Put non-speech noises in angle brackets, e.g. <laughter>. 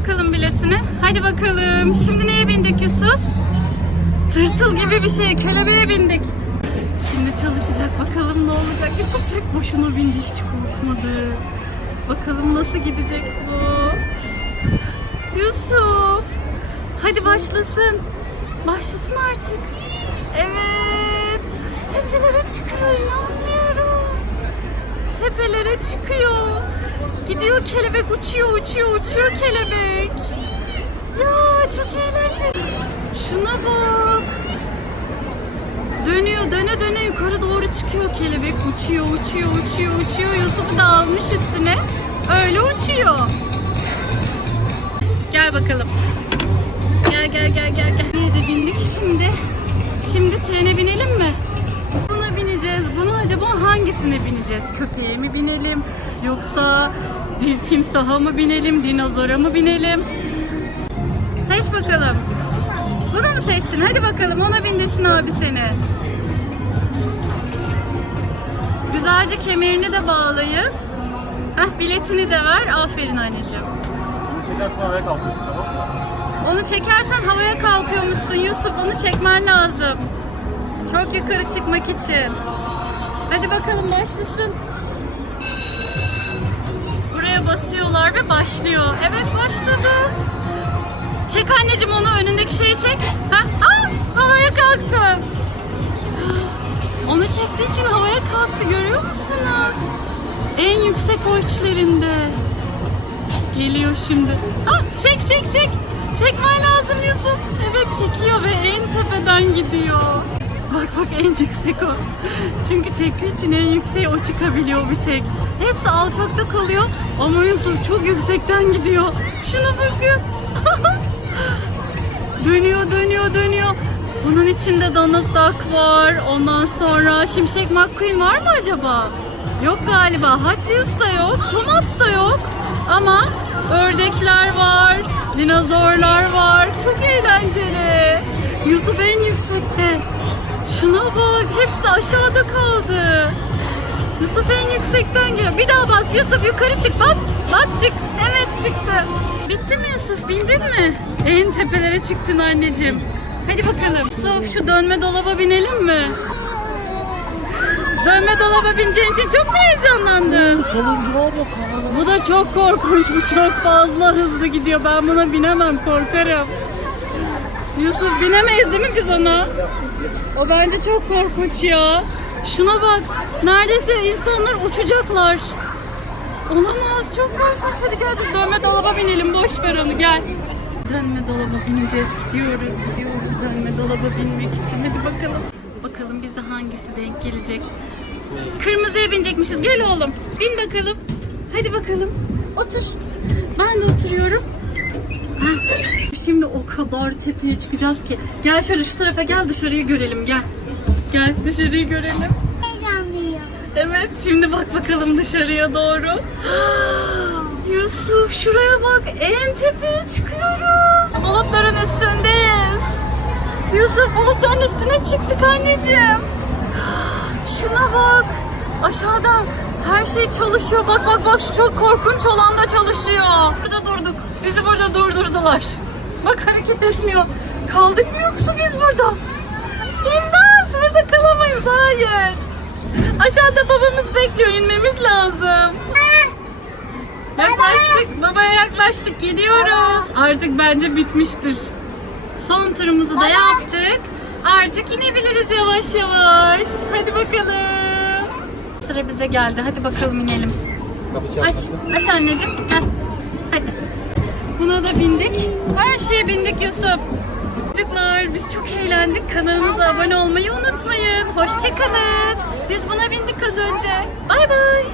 bakalım biletini. Hadi bakalım. Şimdi neye bindik Yusuf? Tırtıl gibi bir şey. Kelebeğe bindik. Şimdi çalışacak. Bakalım ne olacak. Yusuf tek başına bindi. Hiç korkmadı. Bakalım nasıl gidecek bu. Yusuf. Hadi başlasın. Başlasın artık. Evet. Tepelere çıkıyor. İnanmıyorum. Tepelere çıkıyor. Gidiyor kelebek uçuyor uçuyor uçuyor kelebek. Ya çok eğlenceli. Şuna bak. Dönüyor döne döne yukarı doğru çıkıyor kelebek uçuyor uçuyor uçuyor uçuyor Yusuf'u da almış üstüne öyle uçuyor. Gel bakalım. Gel gel gel gel gel. Niye de bindik şimdi? Şimdi trene binelim mi? Buna bineceğiz. Bunu acaba hangisine bineceğiz? Köpeğe mi binelim? Yoksa timsaha mı binelim? Dinozora mı binelim? Seç bakalım. Bunu mu seçtin? Hadi bakalım ona bindirsin abi seni. Güzelce kemerini de bağlayın. Heh, biletini de ver. Aferin anneciğim. Çekersin havaya kalkıyorsun tamam mı? Onu çekersen havaya kalkıyormuşsun Yusuf. Onu çekmen lazım. Çok yukarı çıkmak için. Hadi bakalım başlasın. Buraya basıyorlar ve başlıyor. Evet başladı. Çek anneciğim onu önündeki şeyi çek. Ha? Aa, havaya kalktı. Onu çektiği için havaya kalktı görüyor musunuz? En yüksek o içlerinde. Geliyor şimdi. Ah, çek çek çek. Çekmen lazım Yusuf. Evet çekiyor ve en tepeden gidiyor. Bak bak en yüksek o. Çünkü çektiği için en yükseğe o çıkabiliyor bir tek. Hepsi alçakta kalıyor ama Yusuf çok yüksekten gidiyor. Şuna bakın. <laughs> dönüyor dönüyor dönüyor. Bunun içinde Donald Duck var. Ondan sonra Şimşek McQueen var mı acaba? Yok galiba. Hot Wheels da yok. Thomas da yok. Ama ördekler var. Dinozorlar var. Çok eğlenceli. Yusuf en yüksekte. Şuna bak. Hepsi aşağıda kaldı. Yusuf en yüksekten geliyor. Bir daha bas Yusuf yukarı çık bas. Bas çık. Evet çıktı. Bitti mi Yusuf? Bindin mi? En tepelere çıktın anneciğim. Hadi bakalım. Yusuf şu dönme dolaba binelim mi? Dönme dolaba bineceğin için çok mu heyecanlandın? Kamera. Bu da çok korkunç. Bu çok fazla hızlı gidiyor. Ben buna binemem. Korkarım. Yusuf binemeyiz değil mi biz ona? O bence çok korkunç ya. Şuna bak. Neredeyse insanlar uçacaklar. Olamaz. Çok korkunç. Hadi gel biz dönme dolaba binelim. Boş ver onu gel. Dönme dolaba bineceğiz. Gidiyoruz, gidiyoruz dönme dolaba binmek için. Hadi bakalım. Bakalım bize hangisi denk gelecek. Kırmızıya binecekmişiz. Gel oğlum. Bin bakalım. Hadi bakalım. Otur. Ben de oturuyorum. Heh. Şimdi o kadar tepeye çıkacağız ki. Gel şöyle şu tarafa gel dışarıyı görelim gel. Gel dışarıyı görelim. Heyecanlıyım. Evet şimdi bak bakalım dışarıya doğru. <gasps> Yusuf şuraya bak en tepeye çıkıyoruz. Bulutların üstündeyiz. Yusuf bulutların üstüne çıktık anneciğim. <gasps> Şuna bak. Aşağıdan her şey çalışıyor. Bak bak bak şu çok korkunç olan da çalışıyor. Burada durduk. Bizi burada durdurdular. Bak hareket etmiyor. Kaldık mı yoksa biz burada? İmdat burada kalamayız. Hayır. Aşağıda babamız bekliyor. inmemiz lazım. Yaklaştık. Babaya yaklaştık. Gidiyoruz. Artık bence bitmiştir. Son turumuzu da yaptık. Artık inebiliriz yavaş yavaş. Hadi bakalım. Sıra bize geldi. Hadi bakalım inelim. Aç, aç anneciğim. Heh. Hadi. Buna da bindik. Her şeye bindik Yusuf. Çocuklar biz çok eğlendik. Kanalımıza abone olmayı unutmayın. Hoşçakalın. Biz buna bindik az önce. Bay bay.